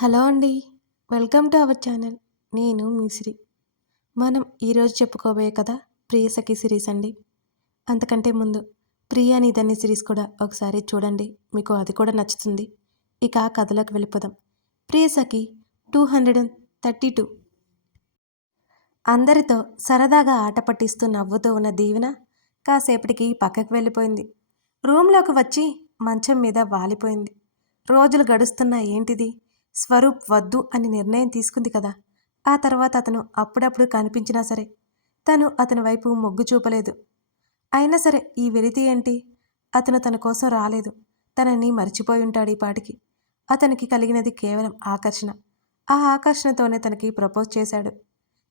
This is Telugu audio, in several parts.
హలో అండి. Welcome to our channel. నేను మీసిరి మనం ఈరోజు చెప్పుకోబోయే కథ ప్రియసఖి సిరీస్ అండి. అంతకంటే ముందు ప్రియ నీదని సిరీస్ కూడా ఒకసారి చూడండి. మీకు అది కూడా నచ్చుతుంది. ఇక ఆ కథలోకి వెళ్ళిపోదాం. Priyasakhi two hundred and thirty two. అందరితో సరదాగా ఆట పట్టిస్తూ నవ్వుతూ ఉన్న దీవెన కాసేపటికి పక్కకు వెళ్ళిపోయింది. రూమ్లోకి వచ్చి మంచం మీద వాలిపోయింది. రోజులు గడుస్తున్నా ఏంటిది? స్వరూప్ వద్దు అని నిర్ణయం తీసుకుంది కదా. ఆ తర్వాత అతను అప్పుడప్పుడు కనిపించినా సరే తను అతని వైపు మొగ్గు చూపలేదు. అయినా సరే ఈ వెలితి ఏంటి? అతను తన కోసం రాలేదు. తనని మర్చిపోయి ఉంటాడు ఈ పాటికి. అతనికి కలిగినది కేవలం ఆకర్షణ. ఆ ఆకర్షణతోనే తనకి ప్రపోజ్ చేశాడు.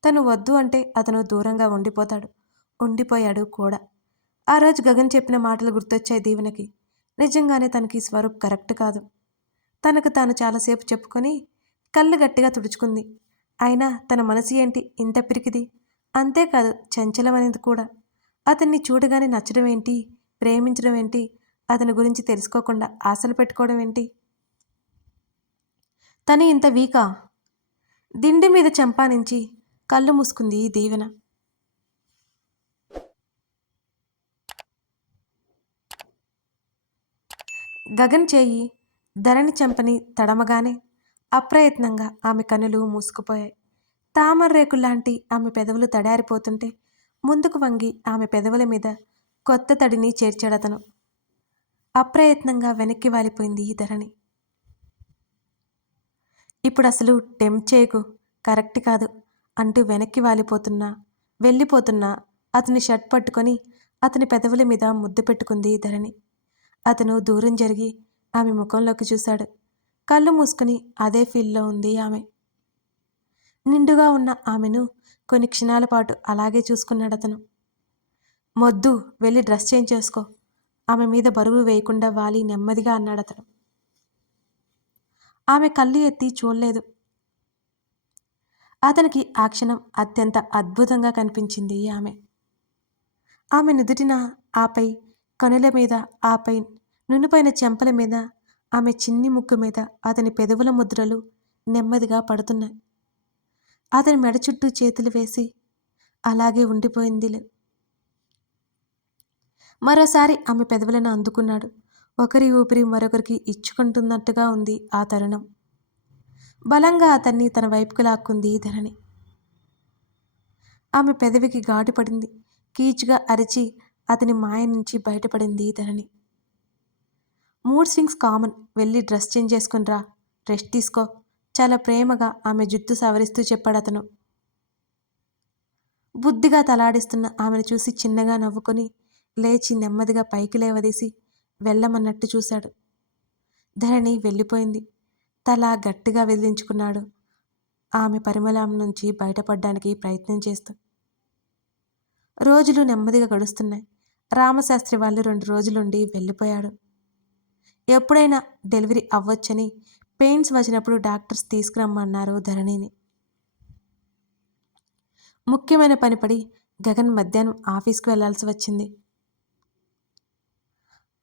తను వద్దు అంటే అతను దూరంగా ఉండిపోతాడు. ఉండిపోయాడు కూడా. ఆ రోజు గగన్ చెప్పిన మాటలు గుర్తొచ్చాయి దీవెనకి. నిజంగానే తనకి స్వరూప్ కరెక్ట్ కాదు. తనకు తాను చాలాసేపు చెప్పుకొని కళ్ళు గట్టిగా తుడుచుకుంది. అయినా తన మనసు ఏంటి ఇంత పిరికిది? అంతేకాదు చంచలమైనది కూడా. అతన్ని చూడగానే నచ్చడం ఏంటి? ప్రేమించడం ఏంటి? అతని గురించి తెలుసుకోకుండా ఆశలు పెట్టుకోవడం ఏంటి? తను ఇంత వీకా? దిండి మీద చంపానించి కళ్ళు మూసుకుంది దీవెన. గగన్ చేయి. ధరణి చెంపని తడమగానే అప్రయత్నంగా ఆమె కనులు మూసుకుపోయాయి. తామర రేకుల్లాంటి ఆమె పెదవులు తడారిపోతుంటే ముందుకు వంగి ఆమె పెదవుల మీద కొత్త తడిని చేర్చాడతను. అప్రయత్నంగా వెనక్కి వాలిపోయింది ఈ ధరణి. ఇప్పుడు అసలు టెంప్ చేయకు కరెక్ట్ కాదు అంటూ వెనక్కి వాలిపోతున్నా వెళ్ళిపోతున్నా అతని షర్ట్ పట్టుకొని అతని పెదవుల మీద ముద్దు పెట్టుకుంది ధరణి. అతను దూరం జరిగి ఆమె ముఖంలోకి చూశాడు. కళ్ళు మూసుకుని అదే ఫీల్లో ఉంది ఆమె. నిండుగా ఉన్న ఆమెను కొన్ని క్షణాల పాటు అలాగే చూసుకున్నాడు అతను. మొద్దు వెళ్ళి డ్రెస్ చేంజ్ చేసుకో. ఆమె మీద బరువు వేయకుండా వాలి నెమ్మదిగా అన్నాడు అతను. ఆమె కళ్ళు ఎత్తి చూడలేదు. అతనికి ఆ క్షణం అత్యంత అద్భుతంగా కనిపించింది ఆమె. ఆమె నుదుటిన ఆపై కనుల మీద ఆపై నునుపైన చెంపల మీద ఆమె చిన్ని ముక్కు మీద అతని పెదవుల ముద్రలు నెమ్మదిగా పడుతున్నాయి. అతని మెడ చుట్టూ చేతులు వేసి అలాగే ఉండిపోయిందిలే. మరోసారి ఆమె పెదవులను అందుకున్నాడు. ఒకరి ఊపిరి మరొకరికి ఇచ్చుకుంటున్నట్టుగా ఉంది ఆ తరుణం. బలంగా అతన్ని తన వైపుకు లాక్కుంది ధరణి. ఆమె పెదవికి గాటు పడింది కీచుగా అరిచి అతని మాయ నుంచి బయటపడింది ధరణి. Mood swings common. వెళ్ళి డ్రెస్ చేంజ్ చేసుకునిరా రెస్ట్ తీసుకో. చాలా ప్రేమగా ఆమె జుత్తు సవరిస్తూ చెప్పాడు అతను. బుద్ధిగా తలాడిస్తున్న ఆమెను చూసి చిన్నగా నవ్వుకొని లేచి నెమ్మదిగా పైకి లేవదీసి వెళ్ళమన్నట్టు చూశాడు. ధరణి వెళ్ళిపోయింది. తల గట్టిగా వెదిలించుకున్నాడు. ఆమె పరిమళం నుంచి బయటపడడానికి ప్రయత్నం చేస్తూ. రోజులు నెమ్మదిగా గడుస్తున్నాయి. రామశాస్త్రి వాళ్ళు రెండు రోజులుండి వెళ్ళిపోయాడు. ఎప్పుడైనా డెలివరీ అవ్వచ్చని పెయిన్స్ వచ్చినప్పుడు డాక్టర్స్ తీసుకురమ్మన్నారు ధరణిని. ముఖ్యమైన పని పడి గగన్ మధ్యాహ్నం ఆఫీస్కి వెళ్ళాల్సి వచ్చింది.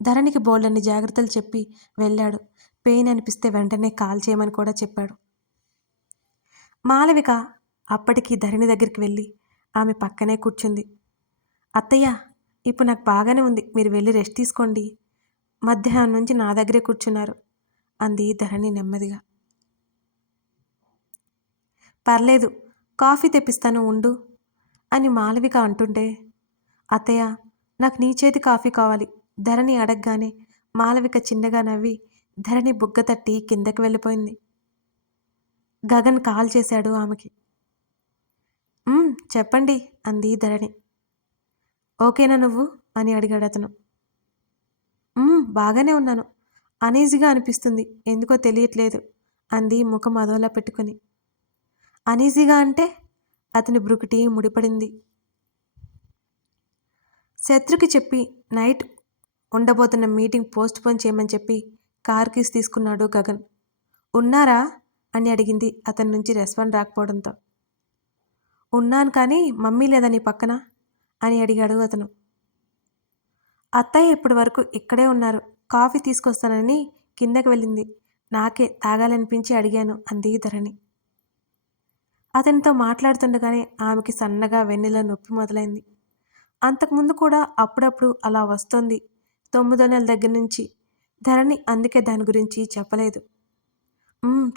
ధరణికి బోల్డన్ని జాగ్రత్తలు చెప్పి వెళ్ళాడు. పెయిన్ అనిపిస్తే వెంటనే కాల్ చేయమని కూడా చెప్పాడు. మాలవిక అప్పటికి ధరణి దగ్గరికి వెళ్ళి ఆమె పక్కనే కూర్చుంది. అత్తయ్య ఇప్పుడు నాకు బాగానే ఉంది. మీరు వెళ్ళి రెస్ట్ తీసుకోండి. మధ్యాహ్నం నుంచి నా దగ్గరే కూర్చున్నారు అంది ధరణి నెమ్మదిగా. పర్లేదు కాఫీ తెప్పిస్తాను ఉండు అని మాలవిక అంటుంటే అత్తయ్య నాకు నీ చేతి కాఫీ కావాలి ధరణి అడగగానే మాలవిక చిన్నగా నవ్వి ధరణి బుగ్గ తట్టి కిందకి వెళ్ళిపోయింది. గగన్ కాల్ చేశాడు ఆమెకి. చెప్పండి అంది ధరణి. ఓకేనా నువ్వు అని అడిగాడు అతను. బాగానే ఉన్నాను. అనీజీగా అనిపిస్తుంది. ఎందుకో తెలియట్లేదు అంది ముఖం అదోలా పెట్టుకుని. అనీజీగా అంటే? అతని బ్రుకుటి ముడిపడింది. శత్రుకి చెప్పి నైట్ ఉండబోతున్న మీటింగ్ పోస్ట్ పోన్ చేయమని చెప్పి కార్ కీస్ తీసుకున్నాడు గగన్. ఉన్నారా? అని అడిగింది అతని నుంచి రెస్పాండ్ రాకపోవడంతో. ఉన్నాను కానీ మమ్మీ లేదా నీ పక్కన? అని అడిగాడు అతను. అత్తయ్య ఇప్పటి వరకు ఇక్కడే ఉన్నారు. కాఫీ తీసుకొస్తానని కిందకి వెళ్ళింది. నాకే తాగాలనిపించి అడిగాను అంది ధరణి అతనితో మాట్లాడుతుండగానే ఆమెకి సన్నగా వెన్నెల నొప్పి మొదలైంది. అంతకుముందు కూడా అప్పుడప్పుడు అలా వస్తోంది. తొమ్మిదో నెలల దగ్గర నుంచి. ధరణి అందుకే దాని గురించి చెప్పలేదు.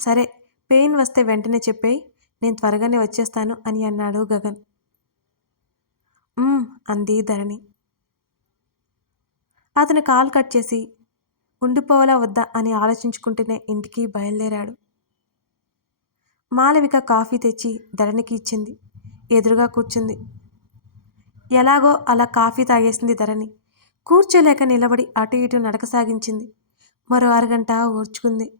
సరే పెయిన్ వస్తే వెంటనే చెప్పేయి. నేను త్వరగానే వచ్చేస్తాను అని అన్నాడు గగన్. అంది ధరణి. అతను కాల్ కట్ చేసి ఉండిపోవాలా వద్దా? అని ఆలోచించుకుంటూనే ఇంటికి బయలుదేరాడు. మాలవిక కాఫీ తెచ్చి ధరణికి ఇచ్చింది. ఎదురుగా కూర్చుంది. ఎలాగో అలా కాఫీ తాగేసింది ధరణి. కూర్చోలేక నిలబడి అటు ఇటు నడక సాగించింది. మరో అరగంట ఓర్చుకుంది.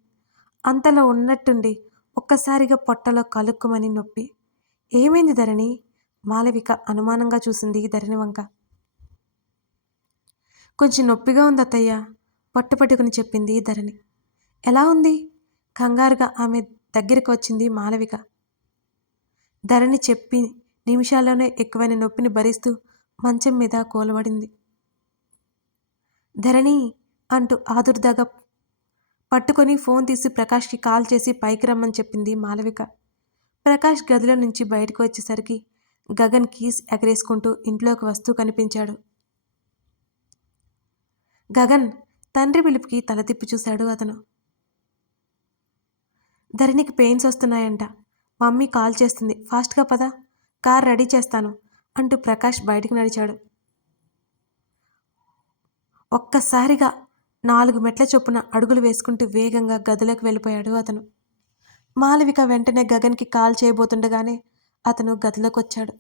అంతలో ఉన్నట్టుండి ఒక్కసారిగా పొట్టలో కలుక్కుమని నొప్పి. ఏమైంది ధరణి? మాలవిక అనుమానంగా చూసింది ధరణి వంక. కొంచెం నొప్పిగా ఉంది అత్తయ్య పట్టుపట్టుకుని చెప్పింది ధరణి. ఎలా ఉంది? కంగారుగా ఆమె దగ్గరికి వచ్చింది మాలవిక. ధరణి చెప్పి నిమిషాల్లోనే ఎక్కువైన నొప్పిని భరిస్తూ మంచం మీద కోలబడింది. ధరణి అంటూ ఆదుర్దాగా పట్టుకొని ఫోన్ తీసి ప్రకాష్కి కాల్ చేసి పైకి రమ్మని చెప్పింది మాలవిక. ప్రకాష్ గదిలో నుంచి బయటకు వచ్చేసరికి గగన్ కీస్ ఎగరేసుకుంటూ ఇంట్లోకి వస్తూ కనిపించాడు. గగన్ తండ్రి పిలుపుకి తల తిప్పి చూశాడు అతను. ధరణికి పెయిన్స్ వస్తున్నాయంట. మమ్మీ కాల్ చేస్తుంది. ఫాస్ట్గా పద. కార్ రెడీ చేస్తాను అంటూ ప్రకాష్ బయటికి నడిచాడు. ఒక్కసారిగా నాలుగు మెట్ల చొప్పున అడుగులు వేసుకుంటూ వేగంగా గదిలోకి వెళ్ళిపోయాడు అతను. మాలవిక వెంటనే గగన్కి కాల్ చేయబోతుండగానే అతను గదిలోకి వచ్చాడు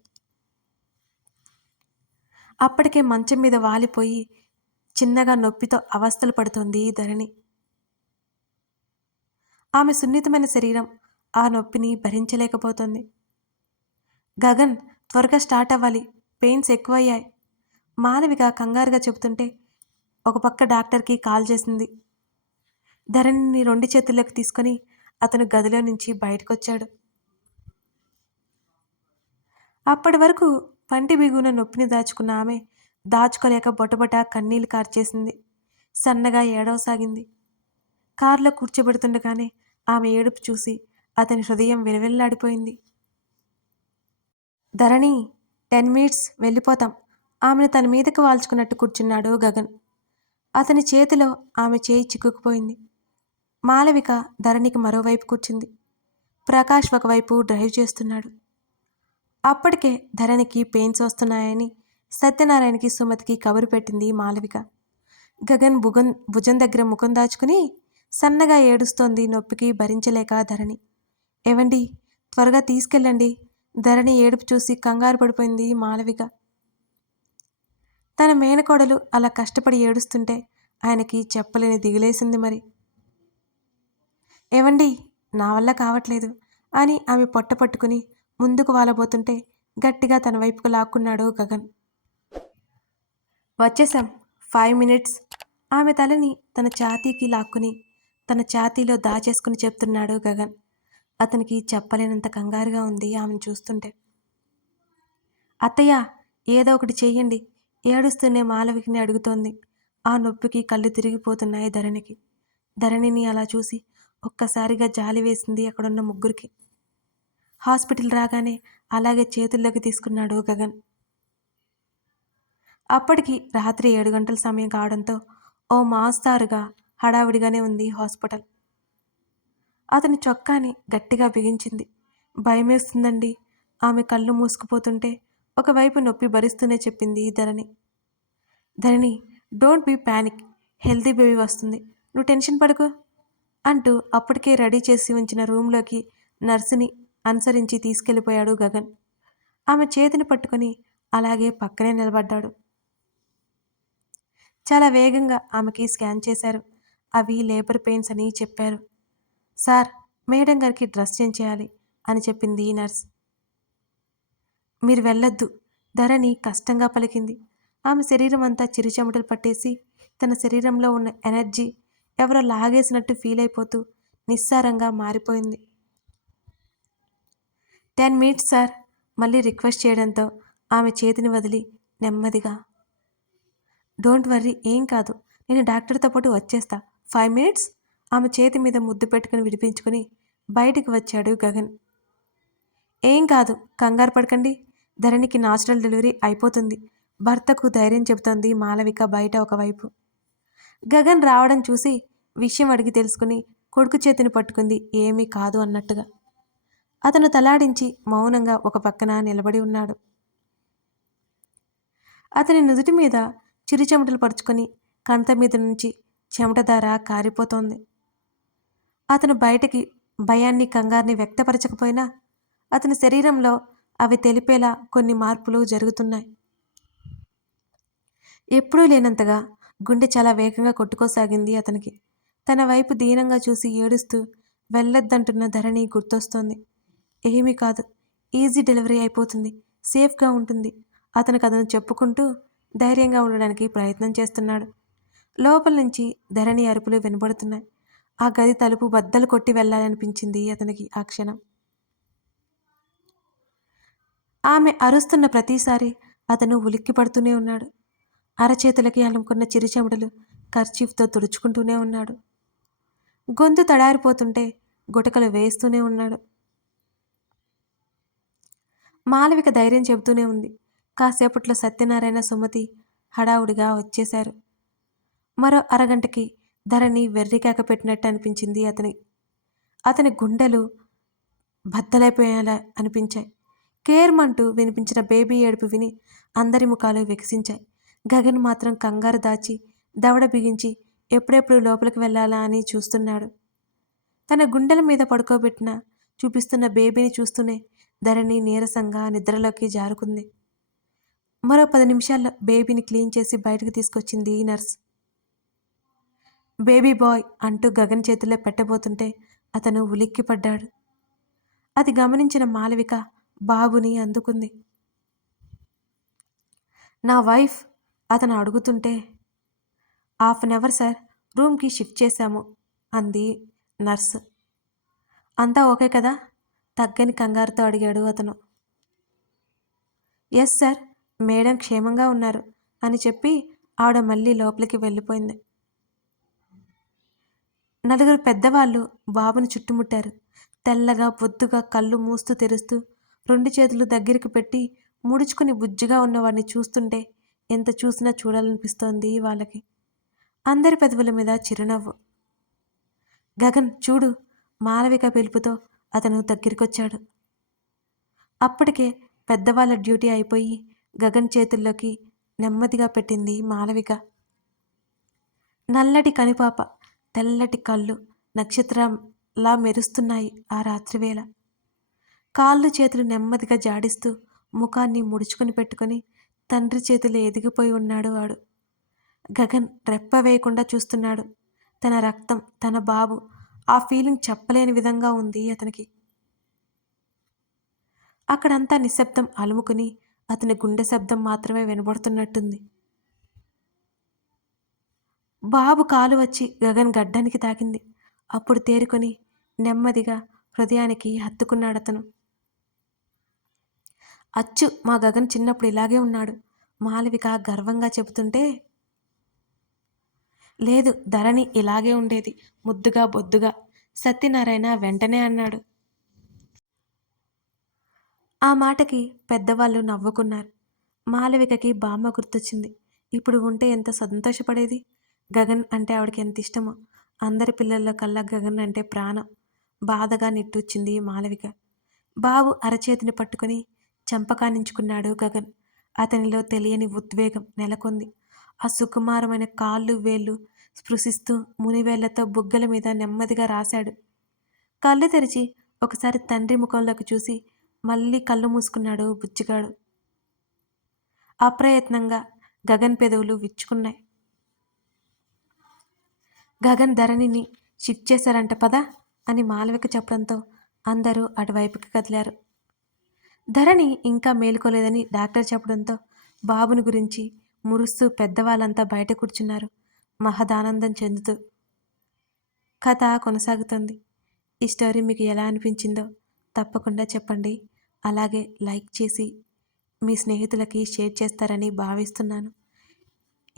అప్పటికే మంచం మీద వాలిపోయి చిన్నగా నొప్పితో అవస్థలు పడుతోంది ధరణి. ఆమె సున్నితమైన శరీరం ఆ నొప్పిని భరించలేకపోతుంది. గగన్ త్వరగా స్టార్ట్ అవ్వాలి. పెయిన్స్ ఎక్కువయ్యాయి. మాలవిక కంగారుగా చెబుతుంటే ఒక పక్క డాక్టర్కి కాల్ చేసింది. ధరణిని రెండు చేతుల్లోకి తీసుకొని అతను గదిలో నుంచి బయటకొచ్చాడు. అప్పటి వరకు పంటి బిగున నొప్పిని దాచుకున్న ఆమె దాచుకోలేక బొటబొట కన్నీళ్ళు కార్చేసింది. సన్నగా ఏడవసాగింది. కారులో కూర్చోబెడుతుండగానే ఆమె ఏడుపు చూసి అతని హృదయం విలవిల్లాడిపోయింది. ధరణి టెన్ మినిట్స్ వెళ్ళిపోతాం. ఆమెను తన మీదకు వాల్చుకున్నట్టు కూర్చున్నాడు గగన్. అతని చేతిలో ఆమె చేయి చిక్కుకుపోయింది. మాలవిక ధరణికి మరోవైపు కూర్చుంది. ప్రకాష్ ఒకవైపు డ్రైవ్ చేస్తున్నాడు. అప్పటికే ధరణికి పెయిన్స్ వస్తున్నాయని సత్యనారాయణకి సుమతికి కబురు పెట్టింది మాలవిక. గగన్ భుగన్ భుజం దగ్గర ముఖం దాచుకుని సన్నగా ఏడుస్తోంది నొప్పికి భరించలేక ధరణి. ఏవండి త్వరగా తీసుకెళ్ళండి. ధరణి ఏడుపు చూసి కంగారు పడిపోయింది మాలవిక. తన మేనకోడలు అలా కష్టపడి ఏడుస్తుంటే ఆయనకి చెప్పలేని దిగులేసింది మరి. ఏవండి నా వల్ల కావట్లేదు అని ఆమె పొట్ట పట్టుకుని ముందుకు వాలబోతుంటే గట్టిగా తన వైపుకు లాక్కున్నాడు గగన్. వచ్చేసాం ఫైవ్ మినిట్స్. ఆమె తలని తన ఛాతీకి లాక్కుని తన ఛాతీలో దాచేసుకుని చెప్తున్నాడు గగన్. అతనికి చెప్పలేనంత కంగారుగా ఉంది ఆమెను చూస్తుంటే. అత్తయ్య ఏదో ఒకటి చెయ్యండి. ఏడుస్తూనే మాలవికిని అడుగుతోంది. ఆ నొప్పికి కళ్ళు తిరిగిపోతున్నాయి ధరణికి. ధరణిని అలా చూసి ఒక్కసారిగా జాలి వేసింది అక్కడున్న ముగ్గురికి. హాస్పిటల్ రాగానే అలాగే చేతుల్లోకి తీసుకున్నాడు గగన్. అప్పటికి రాత్రి ఏడు గంటల సమయం కావడంతో ఓ మాస్తారుగా హడావిడిగానే ఉంది హాస్పిటల్. అతని చొక్కాని గట్టిగా బిగించింది. భయమేస్తుందండి. ఆమె కళ్ళు మూసుకుపోతుంటే ఒకవైపు నొప్పి భరిస్తూనే చెప్పింది Dharani. Dharani don't be panic. Healthy baby వస్తుంది. నువ్వు టెన్షన్ పడకు అంటూ అప్పటికే రెడీ చేసి ఉంచిన రూమ్లోకి నర్సుని అనుసరించి తీసుకెళ్ళిపోయాడు గగన్. ఆమె చేతిని పట్టుకొని అలాగే పక్కనే నిలబడ్డాడు. చాలా వేగంగా ఆమెకి స్కాన్ చేశారు. అవి లేబర్ పెయిన్స్ అని చెప్పారు. సార్ మేడం గారికి డ్రెస్ చేంజ్ చేయాలి అని చెప్పింది ఈ నర్స్. మీరు వెళ్ళొద్దు. ధరణి కష్టంగా పలికింది. ఆమె శరీరం అంతా చిరుచెమటలు పట్టేసి తన శరీరంలో ఉన్న ఎనర్జీ ఎవరో లాగేసినట్టు ఫీల్ అయిపోతూ నిస్సారంగా మారిపోయింది. Ten minutes sir. మళ్ళీ రిక్వెస్ట్ చేయడంతో ఆమె చేతిని వదిలి నెమ్మదిగా డోంట్ వర్రీ ఏం కాదు. నేను డాక్టర్తో పాటు వచ్చేస్తా. Five minutes? ఆమె చేతి మీద ముద్దు పెట్టుకుని విడిపించుకుని బయటికి వచ్చాడు గగన్. ఏం కాదు కంగారు పడకండి. ధరణికి నాచురల్ డెలివరీ అయిపోతుంది. భర్తకు ధైర్యం చెబుతోంది మాలవిక బయట ఒకవైపు. గగన్ రావడం చూసి విషయం అడిగి తెలుసుకుని కొడుకు చేతిని పట్టుకుంది. ఏమీ కాదు అన్నట్టుగా. అతను తలాడించి మౌనంగా ఒక పక్కన నిలబడి ఉన్నాడు. అతని నుదుటి మీద చిరు చెమటలు పరుచుకొని కంట మీద నుంచి చెమటధార కారిపోతోంది. అతను బయటికి భయాన్ని కంగారుని వ్యక్తపరచకపోయినా అతని శరీరంలో అవి తెలిపేలా కొన్ని మార్పులు జరుగుతున్నాయి. ఎప్పుడూ లేనంతగా గుండె చాలా వేగంగా కొట్టుకోసాగింది అతనికి. తన వైపు దీనంగా చూసి ఏడుస్తూ వెళ్ళొద్దంటున్న ధరణి గుర్తొస్తోంది. ఏమీ కాదు ఈజీ డెలివరీ అయిపోతుంది సేఫ్గా ఉంటుంది. అతనికి అతను చెప్పుకుంటూ ధైర్యంగా ఉండడానికి ప్రయత్నం చేస్తున్నాడు. లోపల నుంచి ధరణి అరుపులు వినబడుతున్నాయి. ఆ గది తలుపు బద్దలు కొట్టి వెళ్ళాలనిపించింది అతనికి ఆ క్షణం. ఆమె అరుస్తున్న ప్రతిసారి అతను ఉలిక్కి పడుతూనే ఉన్నాడు. అరచేతులకి అలుముకున్న చిరుచెమటలు కర్చీఫ్తో తుడుచుకుంటూనే ఉన్నాడు. గొంతు తడారిపోతుంటే గుటకలు వేస్తూనే ఉన్నాడు. మాలవిక ధైర్యం చెబుతూనే ఉంది. కాసేపట్లో సత్యనారాయణ సుమతి హడావుడిగా వచ్చేశారు. మరో అరగంటకి ధరణి వెర్రికాక పెట్టినట్టు అనిపించింది అతని. అతని గుండెలు బద్దలైపోయేలా అనిపించాయి. కేర్మంటూ వినిపించిన బేబీ ఏడుపు విని అందరి ముఖాలు వికసించాయి. గగన్ మాత్రం కంగారు దాచి దవడ బిగించి ఎప్పుడెప్పుడు లోపలికి వెళ్ళాలా అని చూస్తున్నాడు. తన గుండెల మీద పడుకోబెట్టిన చూపిస్తున్న బేబీని చూస్తూనే ధరణి నీరసంగా నిద్రలోకి జారుకుంది. మరో పది నిమిషాల్లో బేబీని క్లీన్ చేసి బయటకు తీసుకొచ్చింది ఈ నర్స్. బేబీ బాయ్ అంటూ గగన్ చేతుల్లో పెట్టబోతుంటే అతను ఉలిక్కిపడ్డాడు. అది గమనించిన మాలవిక బాబుని అందుకుంది. నా వైఫ్ అతను అడుగుతుంటే హాఫ్ అన్ అవర్ సార్ రూమ్కి షిఫ్ట్ చేశాము అంది నర్స్. అంతా ఓకే కదా? తగ్గని కంగారుతో అడిగాడు అతను. ఎస్ సార్ మేడం క్షేమంగా ఉన్నారు అని చెప్పి ఆవిడ మళ్ళీ లోపలికి వెళ్ళిపోయింది. నలుగురు పెద్దవాళ్ళు బాబుని చుట్టుముట్టారు. తెల్లగా పొద్దుగా కళ్ళు మూస్తూ తెరుస్తూ రెండు చేతులు దగ్గరికి పెట్టి ముడుచుకుని బుజ్జిగా ఉన్నవాడిని చూస్తుంటే ఎంత చూసినా చూడాలనిపిస్తోంది వాళ్ళకి. అందరి పెదవుల మీద చిరునవ్వు. గగన్ చూడు మాలవిక పిలుపుతో అతను దగ్గరికొచ్చాడు. అప్పటికే పెద్దవాళ్ళ డ్యూటీ అయిపోయి గగన్ చేతుల్లోకి నెమ్మదిగా పెట్టింది మాలవిక నల్లటి కనిపాప తెల్లటి కళ్ళు నక్షత్రంలా మెరుస్తున్నాయి ఆ రాత్రివేళ. కాళ్ళు చేతులు నెమ్మదిగా జాడిస్తూ ముఖాన్ని ముడుచుకుని పెట్టుకొని తండ్రి చేతులు ఎదిగిపోయి ఉన్నాడు వాడు. గగన్ రెప్ప వేయకుండా చూస్తున్నాడు. తన రక్తం తన బాబు ఆ ఫీలింగ్ చెప్పలేని విధంగా ఉంది అతనికి. అక్కడంతా నిశ్శబ్దం అలుముకుని అతని గుండె శబ్దం మాత్రమే వినబడుతున్నట్టుంది. బాబు కాలు వచ్చి గగన్ గడ్డానికి తాకింది. అప్పుడు తేరుకొని నెమ్మదిగా హృదయానికి హత్తుకున్నాడు అతను. అచ్చు మా గగన్ చిన్నప్పుడు ఇలాగే ఉన్నాడు. మాలవిక గర్వంగా చెబుతుంటే లేదు ధరణి ఇలాగే ఉండేది ముద్దుగా బొద్దుగా. సత్యనారాయణ వెంటనే అన్నాడు. ఆ మాటకి పెద్దవాళ్ళు నవ్వుకున్నారు. మాలవికకి బామ్మ గుర్తొచ్చింది. ఇప్పుడు ఉంటే ఎంత సంతోషపడేది? గగన్ అంటే ఆవిడకి ఎంత ఇష్టమో. అందరి పిల్లల కల్లా గగన్ అంటే ప్రాణం. బాధగా నిట్టూచింది మాలవిక. బాబు అరచేతిని పట్టుకొని చంపకానించుకున్నాడు గగన్. అతనిలో తెలియని ఉద్వేగం నెలకొంది. ఆ సుకుమారమైన కాళ్ళు వేళ్ళు స్పృశిస్తూ మునివేళ్ళతో బుగ్గల మీద నెమ్మదిగా రాశాడు. కళ్ళు తెరిచి ఒకసారి తండ్రి ముఖంలోకి చూసి మళ్ళీ కళ్ళు మూసుకున్నాడు బుచ్చిగాడు అప్రయత్నంగా గగన్ పెదవులు విచ్చుకున్నాయి. గగన్ ధరణిని షిఫ్ట్ చేశారంట పదా అని మాలవిక చెప్పడంతో అందరూ అటువైపుకి కదిలారు. ధరణి ఇంకా మేలుకోలేదని డాక్టర్ చెప్పడంతో బాబుని గురించి మురుస్తూ పెద్దవాళ్ళంతా బయట కూర్చున్నారు మహదానందం చెందుతూ. కథ కొనసాగుతుంది. ఈ స్టోరీ మీకు ఎలా అనిపించిందో తప్పకుండా చెప్పండి. అలాగే లైక్ చేసి మీ స్నేహితులకి షేర్ చేస్తారని భావిస్తున్నాను.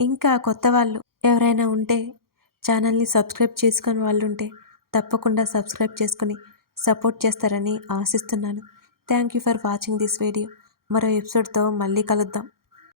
ఇంకా కొత్త వాళ్ళు ఎవరైనా ఉంటే ఛానల్ని సబ్స్క్రైబ్ చేసుకుని వాళ్ళు ఉంటే తప్పకుండా సబ్స్క్రైబ్ చేసుకుని సపోర్ట్ చేస్తారని ఆశిస్తున్నాను. Thank you for watching this video. మరో ఎపిసోడ్తో మళ్ళీ కలుద్దాం.